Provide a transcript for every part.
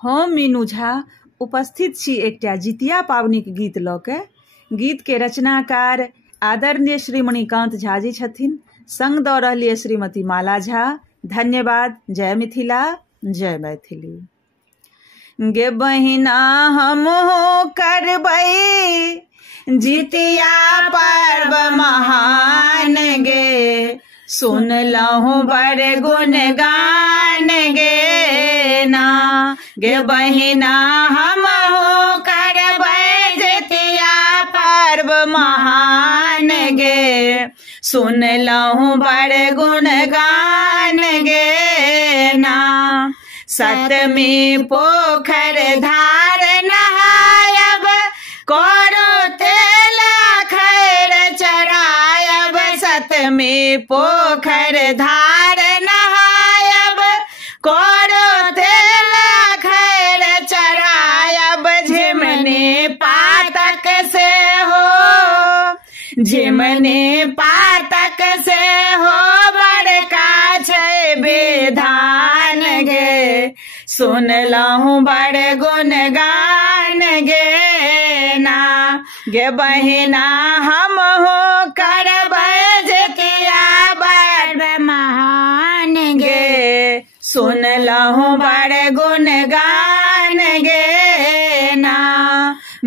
हम मीनू झा उपस्थित छी एकटा जितिया पावनीक गीत लऽ के। गीत के रचनाकार आदरणीय श्री मणिकांत झा जी छथिन, संग दऽ रहलिए श्रीमती माला झा। धन्यवाद। जय मिथिला, जय मैथिली। गे बहिना हमहु करबै जितिया पर्व महान गे, सुनलहु बड़ गुणगान गे ना। गे बहिना हमहु करबै जितिया पर्व महान गे, सुनलहु बड़ गुणगान गे ना। सतमी पोखर धार नहायब, करो तेल खैर चढ़ायब। सतमी पोखर धार नहायब, करो तेल खैर चढ़ायब। झिमनी पातक से हो, झिमनी पातक से हो बड़का छै विधान गे, सुनलहु बड़ गुणगान गे ना। गे बहिना हमहु करबै जितिया पर्व महान गे, सुनलहु बड़ गुणगान गे ना।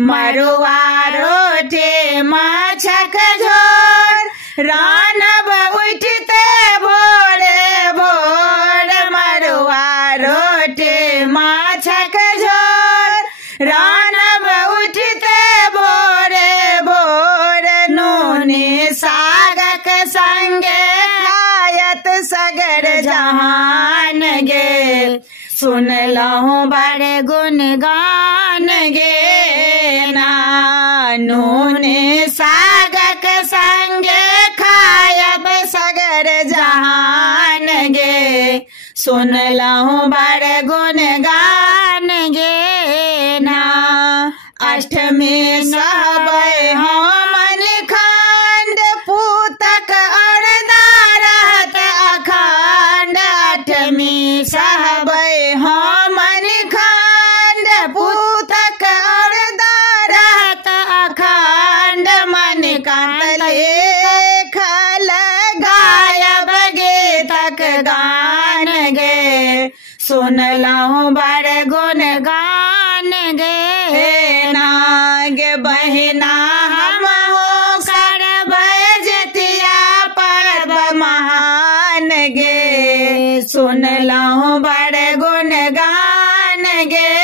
मरुआ रोटी माछक झोर, रान्हब उठिते भोरे भोर। मरुआ रोटी माछक झोर, रान्हब उठिते भोरे भोर। नूनी सागक संगे खायत सगर जहान गे, सुनलहु बड़ गुणगान गे ना। नूनी सागक संगे खायब सगर जहान गे, सुनलहु बड़ गुणगान गे ना। अष्टमी सहबै हम निखंड, पूतक अरदा रहत अखंड। अष्टमी सहबै हम निखंड, पूतक अरदा रहत अखंड। मणिकांत लेखल गायब गीतक गान गे, सुनलहु बड़ गुणगान गे ना। गे बहिना हमहु करबै जितिया पर्व महान गे, सुनलहु बड़ गुणगान गे